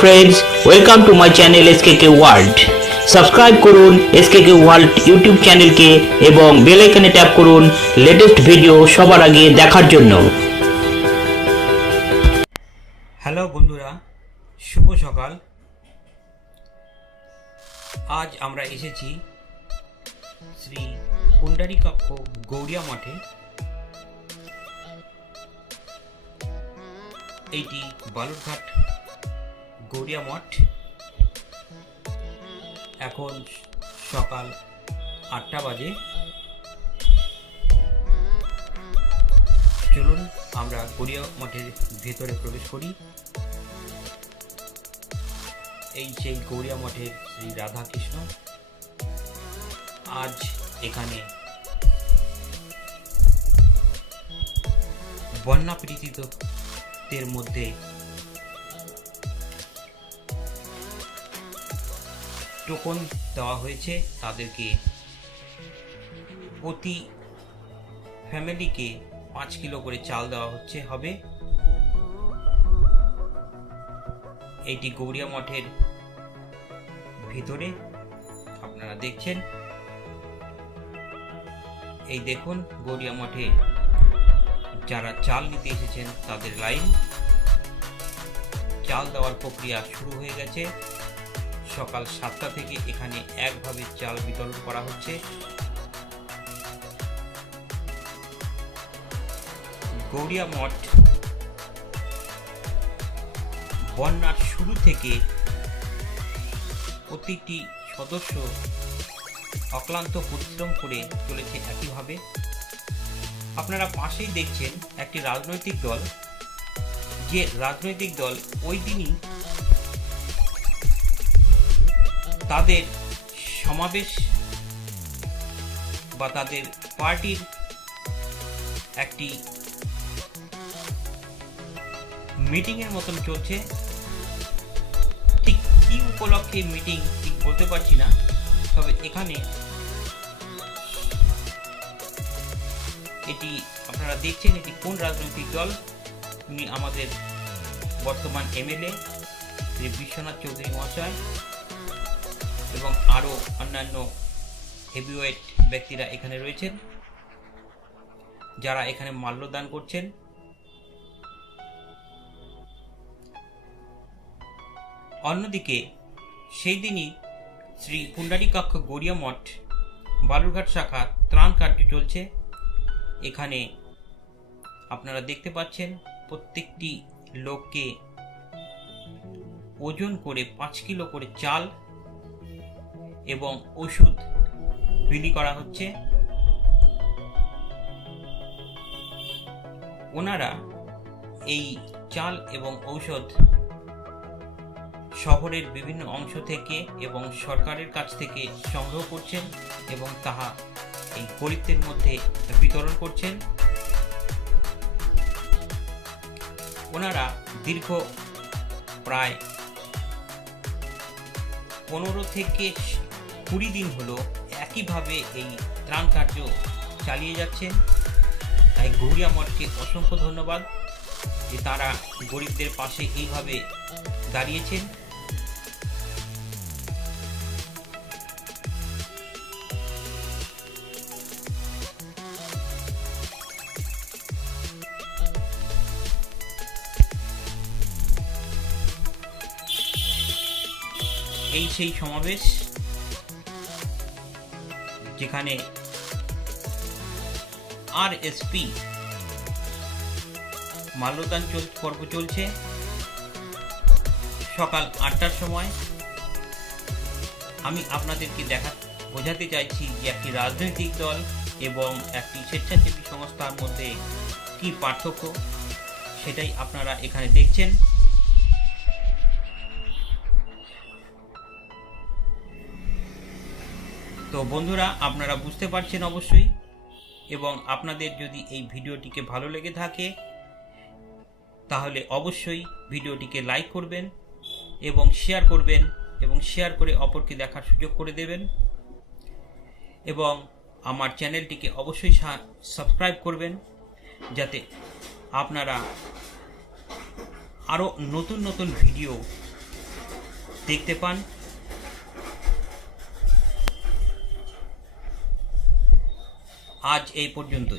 Friends, welcome to my channel SKK world. Subscribe করুন SKK world YouTube চ্যানেলকে এবং bell আইকনে ট্যাপ করুন লেটেস্ট ভিডিও সবার আগে দেখার জন্য। হ্যালো বন্ধুরা, শুভ সকাল। আজ আমরা এসেছি শ্রী পুণ্ডরীকাক্ষ গৌড়িয়া মঠে। এইটি বালুরঘাট গৌড়িয়া মঠ। এখন সকাল 8টা বাজে। চলুন আমরা গৌড়িয়া মঠের ভেতরে প্রবেশ করি। এই সেই গৌড়িয়া মঠের শ্রী রাধাকৃষ্ণ। আজ এখানে বন্যা পীড়িতদের মধ্যে টোকন দেওয়া হয়েছে। তাদেরকে প্রতি ফ্যামিলিকে 5 কিলো করে চাল দেওয়া হবে। এইটি গৌড়িয়া মঠের ভিতরে আপনারা দেখছেন। এই দেখুন গৌড়িয়া মঠে যারা চাল নিতে এসেছেন তাদের লাইন। চাল দেওয়ার প্রক্রিয়া শুরু হয়ে গেছে। সকাল 7টা থেকে এখানে একভাবে চাল বিতরণ করা হচ্ছে। গৌড়িয়া মঠ বন্যার শুরু থেকে প্রতিটি সদস্য অক্লান্ত পরিশ্রম করে চলেছে একইভাবে। আপনারা পাশেই দেখছেন একটি রাজনৈতিক দল, যে রাজনৈতিক দল ওই দিনই তাদের সমাবেশ বা তাদের পার্টির একটি মিটিংয়ের মতন চলছে। ঠিক কি উপলক্ষে মিটিং ঠিক বলতে পারছি না, তবে এখানে এটি আপনারা দেখছেন এটি কোন রাজনৈতিক দল। উনি আমাদের বর্তমান এমএলএ শ্রী বিশ্বনাথ চৌধুরী মহাশয় এবং আরও অন্যান্য হেভিওয়েট ব্যক্তিরা এখানে রয়েছেন, যারা এখানে মাল্যদান করছেন। অন্যদিকে সেই দিনই শ্রী পুণ্ডরীকাক্ষ গৌড়িয়া মঠ বালুরঘাট শাখা ত্রাণ কার্য চলছে। এখানে আপনারা দেখতে পাচ্ছেন প্রত্যেকটি লোককে ওজন করে 5 কিলো করে চাল এবং ওষুধ বিলি করা হচ্ছে। ওনারা এই চাল এবং ঔষধ শহরের বিভিন্ন অংশ থেকে এবং সরকারের কাছ থেকে সংগ্রহ করছেন এবং তাহা এই গরিবদের মধ্যে বিতরণ করছেন। ওনারা দীর্ঘ প্রায় 15 থেকে 20 দিন হলো একইভাবে এই ত্রাণ কার্য চালিয়ে যাচ্ছেন। তাই গৌড়িয়া মঠকে অসংখ্য ধন্যবাদ যে তারা গরিবদের পাশে এইভাবে দাঁড়িয়েছেন। এই সেই সমাবেশ যেখানে আরএসপি মাল্যদান পর্ব চলছে। সকাল 8টার সময় আমি আপনাদেরকে বোঝাতে চাইছি যে একটি রাজনৈতিক দল এবং একটি স্বেচ্ছাসেবী সংস্থার মধ্যে কি পার্থক্য, সেটাই আপনারা এখানে দেখছেন। তো বন্ধুরা, আপনারা বুঝতে পারছেন অবশ্যই, এবং আপনাদের যদি এই ভিডিওটিকে ভালো লেগে থাকে তাহলে অবশ্যই ভিডিওটিকে লাইক করবেন এবং শেয়ার করবেন, এবং শেয়ার করে অপরকে দেখার সুযোগ করে দেবেন, এবং আমার চ্যানেলটিকে অবশ্যই সাবস্ক্রাইব করবেন যাতে আপনারা আরও নতুন নতুন ভিডিও দেখতে পান। আজ এই পর্যন্তই।